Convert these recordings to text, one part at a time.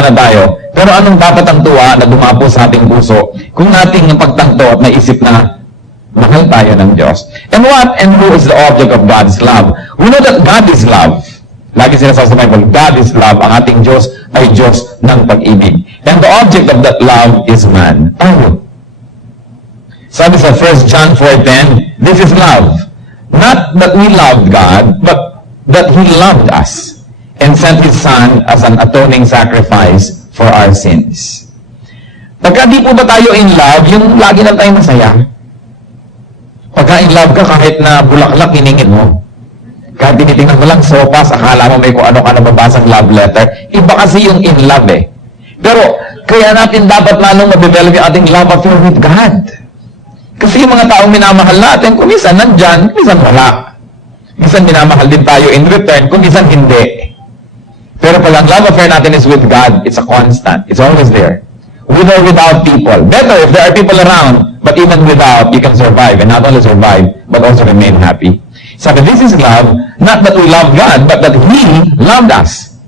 tuwa na tayo. Pero anong dapat ang tuwa na dumapo sa ating puso kung nating pagtanto at naisip na mahal tayo ng Diyos? And what and who is the object of God's love? We know that God is love. Lagi sinasabi sa Bible, God is love. Ang ating Diyos ay Diyos ng pag-ibig. And the object of that love is man. Tayo. Sabi sa 1 John 4:10, this is love. Not that we loved God, but that He loved us and sent His Son as an atoning sacrifice for our sins. Pagka di po ba tayo in love, yung lagi lang tayo masaya? Pagka in love ka, kahit na bulaklak hiningin mo, kahit tinitingnan mo lang sopas, akala mo may kung ano ka nababasang love letter. Iba kasi yung in love eh. Pero, kaya natin dapat lalong madevelop yung ating love affair with God. Kasi yung mga taong minamahal natin, kung minsan nandyan, minsan wala. Minsan minamahal din tayo in return, kung minsan hindi. Pero pag ang love affair natin is with God, it's a constant. It's always there. With or without people. Better if there are people around, but even without, you can survive. And not only survive, but also remain happy. Sabi, this is love, not that we love God, but that He loved us.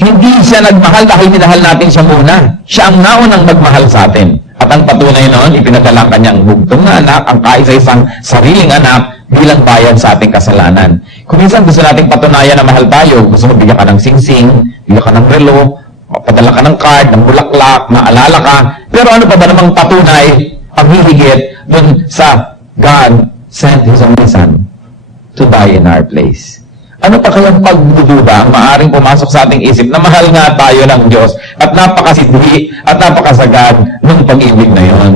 Hindi siya nagmahal dahil minahal natin siya muna. Siya ang naunang magmahal sa atin. At ang patunay noon, ipinadala kanyang bugtong na anak, ang kaisa-isang sariling anak, bilang bayad sa ating kasalanan. Kung minsan gusto nating patunayan na mahal tayo, gusto mo bigyan ka ng singsing, bigyan ka ng relo, padala ka ng card, ng bulaklak, maalala ka, pero ano pa ba namang patunay ang hihigit dun sa God sent His only Son to die in our place? Ano pa kayang pagdududa ang maaaring pumasok sa ating isip na mahal nga tayo ng Diyos at napakasidhi at napakasagad ng pag-ibig na yon?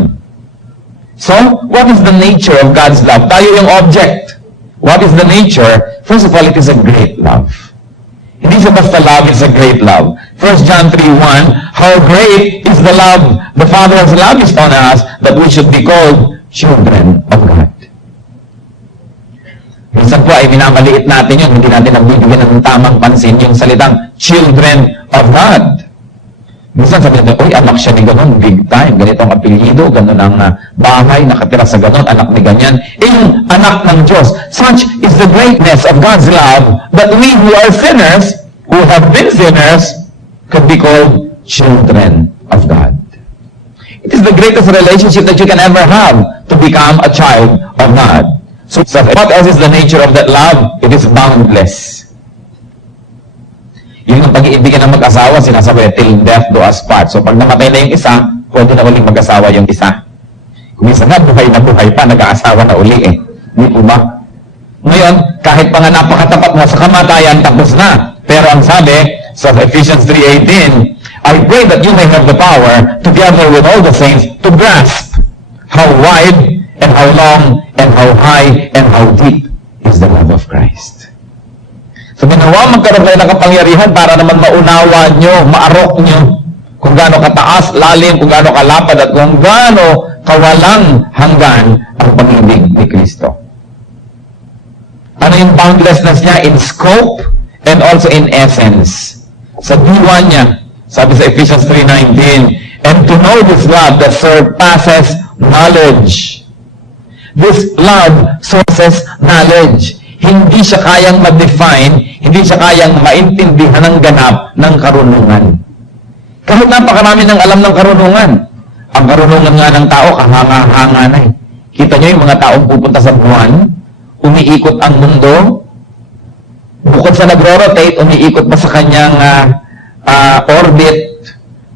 So, what is the nature of God's love? Tayo yung object. What is the nature? First of all, it is a great love. Hindi siya basta love, it's a great love. 1 John 3:1, how great is the love the Father has lavished on us that we should be called children of God. Minsan po ay minamaliit natin yun, hindi natin nabibigyan ng tamang pansin yung salitang children of God. Minsan sabi natin, uy, anak siya ni ganon, big time, ganito ang apelyido, ganon ang bahay, nakatira sa ganon, anak ni ganyan. Yung anak ng Diyos. Such is the greatness of God's love that we who are sinners, who have been sinners, could be called children of God. It is the greatest relationship that you can ever have to become a child of God. So what else is the nature of that love? It is boundless. Yung pag-iibigan ng mag-asawa, sinasabi, till death do us part. So pag namatay na yung isa, pwede na uling mag-asawa yung isa. Kung minsan na buhay pa, nag-aasawa na uli eh. Hindi po ba? Ngayon, kahit pa nga napakatapat mo sa kamatayan, tapos na. Pero ang sabi, sa Ephesians 3:18, I pray that you may have the power, together with all the saints, to grasp how wide and how long and how high and how deep is the love of Christ. So, ginawa magkaroon kayo ng kapangyarihan para naman maunawa nyo, maarok nyo kung gaano kataas, lalim, kung gaano kalapad, at kung gaano kawalang hanggan ang pag-ibig ni Kristo. Ano yung boundlessness niya? In scope and also in essence. Sa diwa niya, sabi sa Ephesians 3:19, and to know this love that surpasses knowledge. This love sources knowledge. Hindi siya kayang ma-define, hindi siya kayang maintindihan ng ganap ng karunungan. Kahit napakarami ng alam ng karunungan. Ang karunungan nga ng tao, kahanga-hanga na eh. Kita nyo yung mga taong pupunta sa buwan, umiikot ang mundo, bukod sa nagro-rotate, umiikot pa sa kanyang orbit.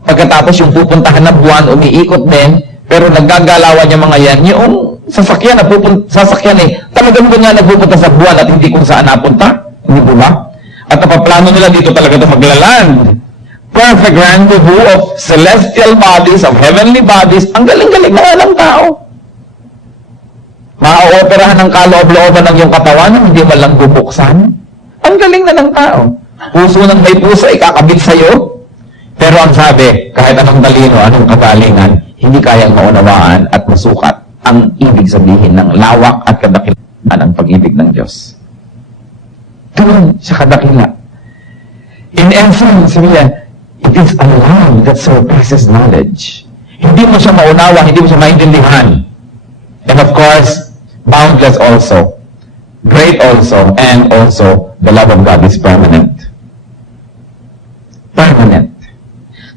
Pagkatapos yung pupuntahan na buwan, umiikot din, pero naggagalawan yung mga yan, yung sasakyan eh, talagang doon nga nagpupunta sa buwan at hindi kung saan napunta. Hindi po ba? At napaplano nila dito talaga ito maglaland. Perfect rendezvous of celestial bodies, of heavenly bodies. Ang galing-galing na walang tao. Maaoperahan ng kaloob-looban ng iyong katawan na hindi man lang bubuksan. Ang galing na ng tao. Puso ng may puso ay kakabit sa'yo. Pero ang sabi, kahit anong talino, anong kagalingan, hindi kayang maunawaan at masukat ang ibig sabihin ng lawak at kadakilaan ng pag-ibig ng Diyos. Doon sa kadakila. In essence, it is a love that surpasses knowledge. Hindi mo siya maunawa, hindi mo siya maintindihan. And of course, boundless also. Great also, and also, the love of God is permanent. permanent.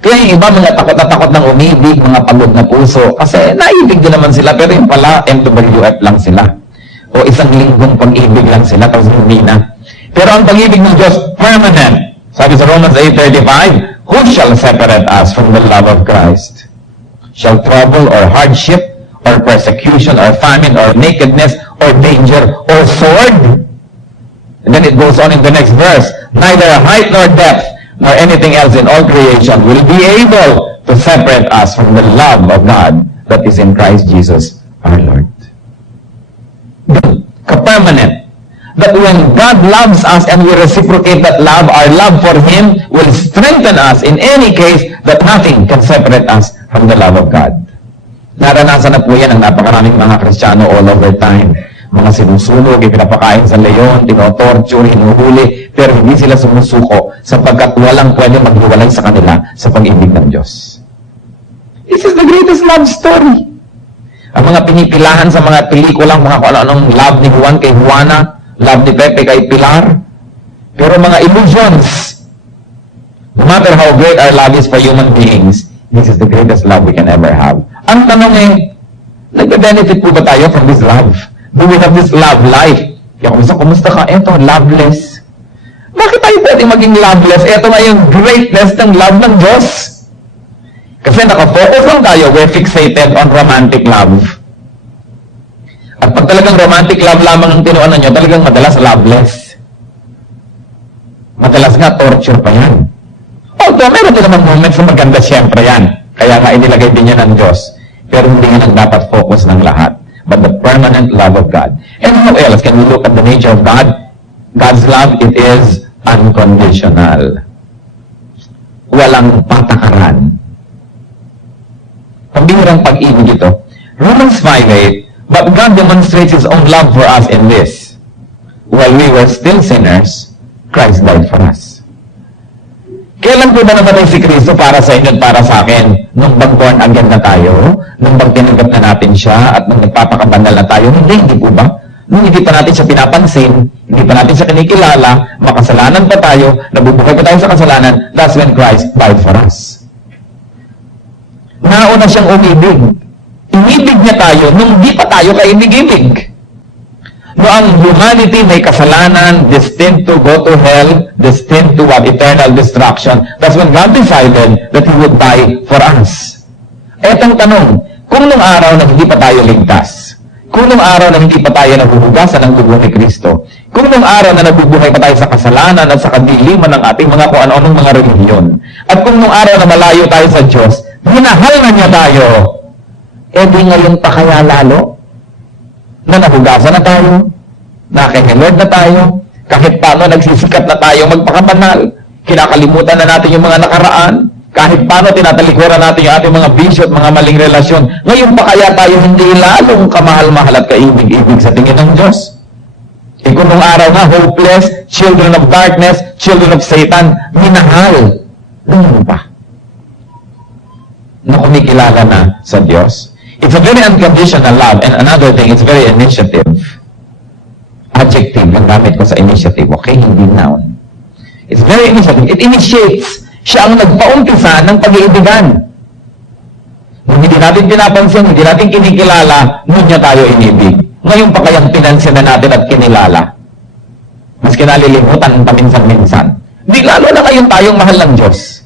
Kaya yung iba, mga takot na takot ng umibig, mga pagod na puso, kasi naibig din naman sila, pero yung pala, MWF lang sila. O isang linggong pag-ibig lang sila, tapos hindi na. Pero ang pag-ibig ng Diyos, permanent. Sabi sa Romans 8:35, who shall separate us from the love of Christ? Shall trouble or hardship, or persecution, or famine, or nakedness, or danger, or sword? And then it goes on in the next verse, neither height nor depth, nor anything else in all creation will be able to separate us from the love of God that is in Christ Jesus our Lord. Ka-permanent. That when God loves us and we reciprocate that love, our love for Him will strengthen us in any case that nothing can separate us from the love of God. Naranasan na po yan ang napakaraming mga Kristiyano all over time. Mga sinusunog, ipinapakain sa leon, tinotorture, hinuhuli, pero hindi sila sumusuko sapagkat walang pwede maghiwalay sa kanila sa pag-ibig ng Diyos. This is the greatest love story. Ang mga pinipilahan sa mga pelikulang, mga kung ano-anong love ni Juan kay Juana, love ni Pepe kay Pilar, pero mga illusions. No matter how great our love is for human beings, this is the greatest love we can ever have. Ang tanong nagbe-benefit po ba tayo from this love? Do we have this love life? Kaya kumusta ka? Eto, loveless. Bakit tayo pwede maging loveless? Eto nga yung greatness ng love ng Diyos. Kasi nakafocus lang tayo, we're fixated on romantic love. At pag talagang romantic love lamang ang tinuanan nyo, talagang madalas loveless. Madalas nga, torture pa yan. Although, meron din naman moments na maganda siyempre yan. Kaya nga inilagay din yan ng Diyos. Pero hindi nga nagdapat focus ng lahat. But the permanent love of God. And how else can we look at the nature of God? God's love, it is unconditional. Walang patakaran. Pambihirang pag-ibig ito. Romans 5:8, but God demonstrates His own love for us in this. While we were still sinners, Christ died for us. Kailan po ba namatay si Kristo para sa inyo at para sa akin? Nung bang born again na tayo? Nung bang tinanggap na natin siya at nung nagpapakabanal na tayo? Hindi po ba? Nung hindi pa natin siya pinapansin, hindi pa natin siya kinikilala, makasalanan pa tayo, nabubuhay pa tayo sa kasalanan, that's when Christ died for us. Nauna siyang umibig. Inibig niya tayo nung di pa tayo kaibig-ibig. No, ang humanity may kasalanan, destined to go to hell, destined to what? Eternal destruction. That's when God decided that He would die for us. Etong tanong, kung nung araw na hindi pa tayo ligtas, kung nung araw na hindi pa tayo nabuhugasan ng dugo ni Kristo, kung nung araw na nabubuhay pa tayo sa kasalanan at sa kadiliman ng ating mga kung ano-anong mga relihiyon, at kung nung araw na malayo tayo sa Diyos, minahal na niya tayo, di ngayon pa kaya lalo? Na nahugasan na tayo, nakikilord na tayo, kahit paano nagsisikat na tayo magpakabanal, kinakalimutan na natin yung mga nakaraan, kahit paano tinatalikuran natin yung ating mga bisyo at mga maling relasyon, ngayon pa kaya tayo hindi lalong kamahal-mahal at kaibig-ibig sa tingin ng Diyos? Kung nung araw na, hopeless, children of darkness, children of Satan, minahal, ngayon pa na kumikilala na sa Diyos. It's a very unconditional love. And another thing, it's very initiative. Adjective ang gamit ko sa initiative. Okay, hindi noun. It's very initiative. It initiates. Siya ang nagpaumpisa ng pag-iibigan. Nung hindi natin pinapansin, hindi natin kinikilala, nun niya tayo inibig. Ngayon pa kayang pinansin na natin at kinilala. Mas kinalilimutan paminsan-minsan. Di lalo na ngayon tayong mahal ng Diyos.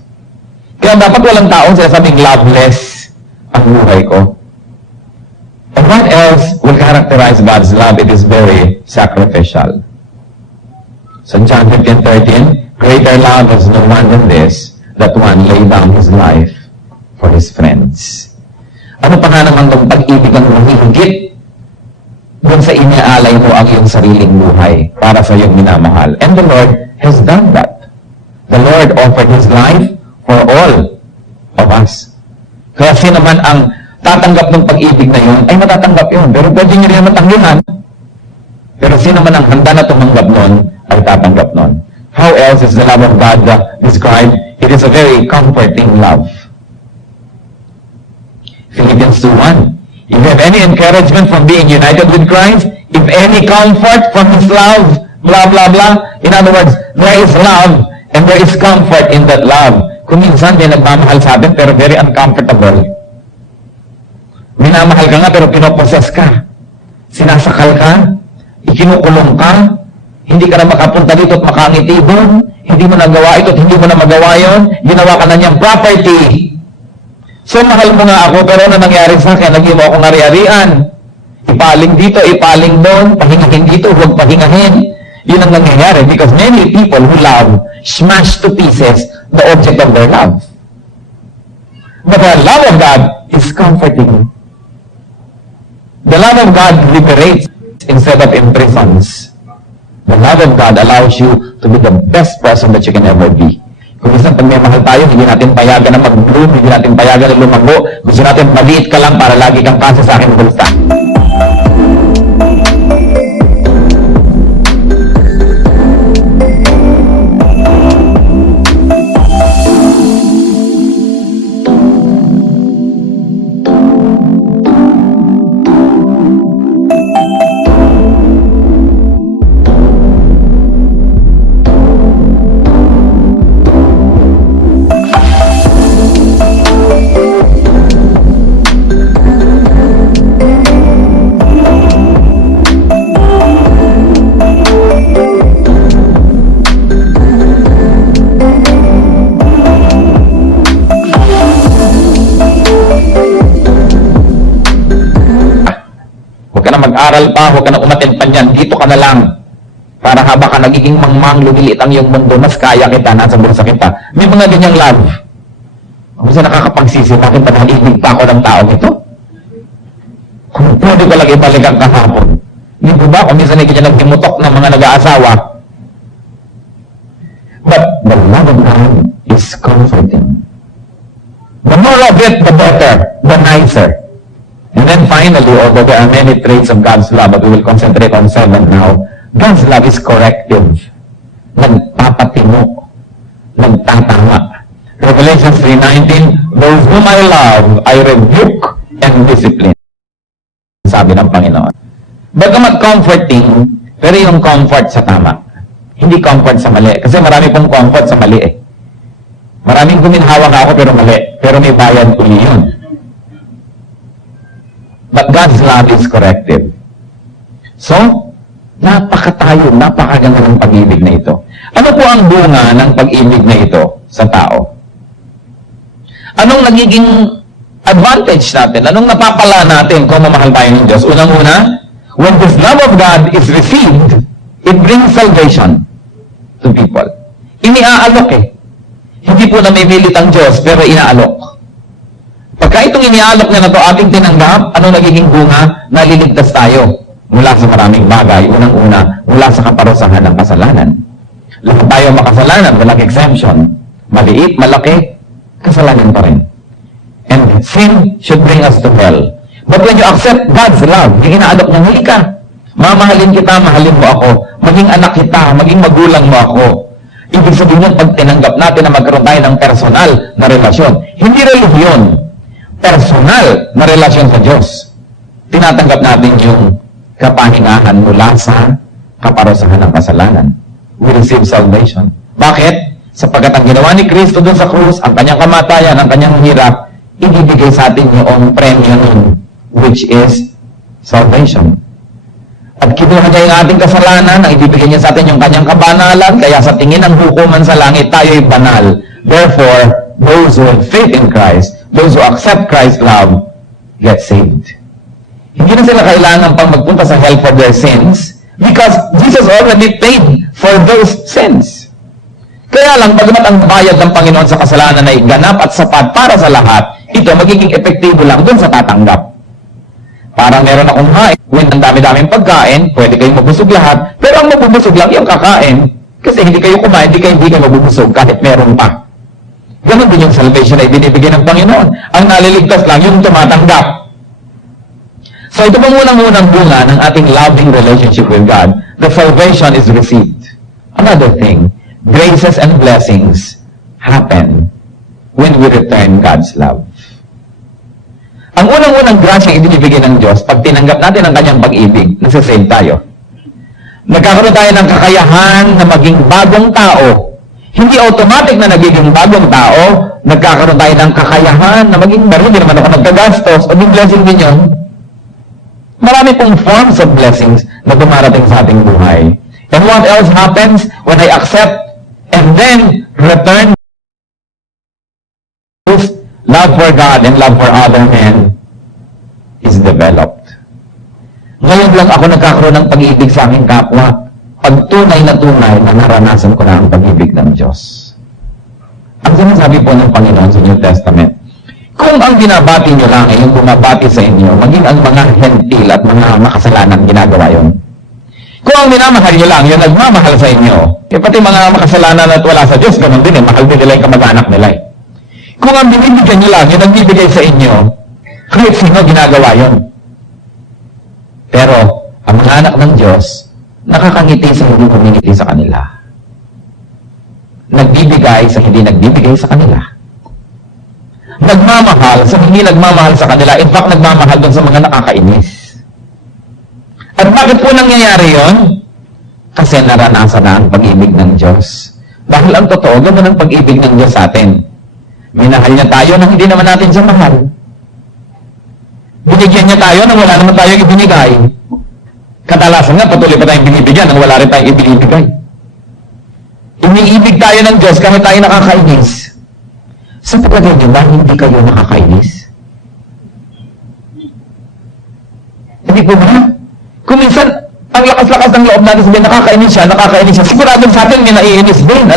Kaya dapat walang taong sinasabing loveless ang buhay ko. And what else will characterize God's love? It is very sacrificial. So John 15:13, greater love is no one than this, that one lay down his life for his friends. Ano pa nga naman ng pag-ibig ang mahigit doon sa iniaalay mo ang iyong sariling buhay para sa iyong minamahal? And the Lord has done that. The Lord offered His life for all of us. Kaya sino man ang tatanggap ng pag-ibig na yun, ay matatanggap yun. Pero pwede nyo rin naman tanggihan. Pero sino man ang handa na tumanggap nun, ay tatanggap nun. How else is the love of God described? It is a very comforting love. Philippians 2:1. If you have any encouragement from being united with Christ, if any comfort from His love, blah, blah, blah. In other words, there is love, And there is comfort in that love. Kung minsan may nagmamahal sa atin pero very uncomfortable. Minamahal ka nga pero pinoposes ka. Sinasakal ka, ikinukulong ka, hindi ka na makapunta dito at makangiti doon, hindi mo nagawa ito at hindi mo na magawa yon, ginawa ka na niyang property. So mahal mo nga ako pero ano nangyari sa akin? Naging mo akong ari-arian. Ipaling dito, ipaling doon, pahingahin dito, huwag pahingahin. Yun ang nangyayari because many people who love smash to pieces the object of their love. But the love of God is comforting. The love of God liberates instead of imprisons. The love of God allows you to be the best person that you can ever be. Kung minsan pag may mahal tayo, hindi natin payagan na mag-bloom, hindi natin payagan na lumago, gusto natin maliit ka lang para lagi kang kasi sa akin bulsa. Mag-aral pa, huwag ka na umaten pa niyan, dito ka na lang. Para haba ka nagiging mangmang, lumiliit ang iyong mundo, mas kaya kita, nasa bulsa kita. May mga ganyang love. Kung saan nakakapagsisi, bakit pa nalilig pa ako ng tao ito? Kung pwede ko lang ibalik ang kahapon. Hindi ko ba? Kung minsan ay ganyan naghimutok ng mga nag-aasawa. But the love of God is comforting. The more of it, the better, the nicer. And then finally, although there are many traits of God's love, but we will concentrate on 7 now, God's love is corrective. Nagpapatino. Nagtatama. Revelation 3:19, those whom I love, I rebuke and discipline. Sabi ng Panginoon. Bagamat comforting, pero yung comfort sa tama. Hindi comfort sa mali. Kasi marami pong comfort sa mali eh. Maraming guminhawa ka ako pero mali. Pero may bayad uli yun. But God's love is corrective. So, napakatayo, napakaganda ng pag-ibig na ito. Ano po ang bunga ng pag-ibig na ito sa tao? Anong nagiging advantage natin? Anong napapala natin kung mamahal tayo ng Diyos? Unang-una, when this love of God is received, it brings salvation to people. Iniaalok eh. Hindi po namimilit ang Diyos, pero inaalok. Pagka itong inialok niya na ito ating tinanggap, ano nagiging bunga? Naliligtas tayo mula sa maraming bagay. Unang-una, mula sa kaparusahan ng kasalanan. Lahat tayo makasalanan, walang exemption. Maliit, malaki, kasalanan pa rin. And sin should bring us to hell. But when you accept God's love, yung inaalok niya, huli ka. Mamahalin kita, mahalin mo ako. Maging anak kita, maging magulang mo ako. Ibig sabihin yun, pag tinanggap natin na magkaroon tayo ng personal na relasyon. Hindi relihiyon. Personal na relasyon sa Diyos. Tinatanggap natin yung kapahingahan mula sa kaparusahan ng kasalanan. We receive salvation. Bakit? Sapagkat ang ginawa ni Kristo dun sa krus, ang kanyang kamatayan, ang kanyang hirap, ibibigay sa atin yung premyo nun, which is salvation. At kinuha niya yung ating kasalanan, ang ibibigay niya sa atin yung kanyang kabanalan, kaya sa tingin ng hukuman sa langit, tayo'y banal. Therefore, those who have faith in Christ, those who accept Christ's love, get saved. Hindi na sila kailangan pang magpunta sa hell for their sins because Jesus already paid for those sins. Kaya lang, bagamat ang bayad ng Panginoon sa kasalanan ay ganap at sapat para sa lahat, ito magiging epektibo lang dun sa tatanggap. Parang meron akong hain, when ang dami-daming pagkain, pwede kayong mabusog lahat, pero ang mabubusog lang yung kakain. Kasi hindi kayo kumain, hindi kayo mabubusog kahit meron pa. Ganon din yung salvation ay binibigay ng Panginoon. Ang naliligtas lang yung tumatanggap. So ito pang unang-unang bunga ng ating loving relationship with God. The salvation is received. Another thing, graces and blessings happen when we return God's love. Ang unang-unang grasyang ibinibigay ng Diyos, pag tinanggap natin ang kanyang pag-ibig, nasasave tayo. Nagkakaroon tayo ng kakayahan na maging bagong tao. Hindi automatic na nagiging bagong tao, nagkakaroon tayo ng kakayahan na maging baro, hindi naman ako nagkagastos, o yung blessing din yun. Marami pong forms of blessings na dumarating sa ating buhay. And what else happens when I accept and then return love for God and love for other men is developed. Ngayon lang ako nagkakaroon ng pag-ibig sa aking kapwa. Pag tunay na naranasan ko na ang pag-ibig ng Diyos. Ang sinasabi po ng Panginoon sa New Testament, kung ang binabati nyo lang ay yung bumabati sa inyo, maging ang mga hentil at mga makasalanan ginagawa yon. Kung ang minamahal nyo lang, yung nagmamahal sa inyo, pati mga makasalanan at wala sa Diyos, ganun din mahal din nila yung kamag-anak nila Kung ang binibigyan nyo lang, yung nagbibigay sa inyo, kahit sino ginagawa yon. Pero, ang mga anak ng Diyos, nakakangiti sa hindi kumingiti sa kanila. Nagbibigay sa hindi nagbibigay sa kanila. Nagmamahal sa hindi nagmamahal sa kanila. In fact, nagmamahal dun sa mga nakakainis. At bakit po nangyayari yon? Kasi naranasan na ang pag-ibig ng Diyos. Dahil ang totoo, ganoon ang pag-ibig ng Diyos sa atin. Minahal niya tayo nang hindi naman natin siya mahal. Binigyan niya tayo nang wala naman tayong ibinigay. Kadalasan nga, patuloy pa tayong binibigyan nang wala rin tayong ibinibigay. Iniibig tayo ng Diyos kahit tayo nakakainis. Sa palagay niyo ba, hindi kayo nakakainis? Hindi po ba? Kung minsan, ang lakas-lakas ng loob natin sabihin, nakakainis siya, siguradong sa atin may naiinis din.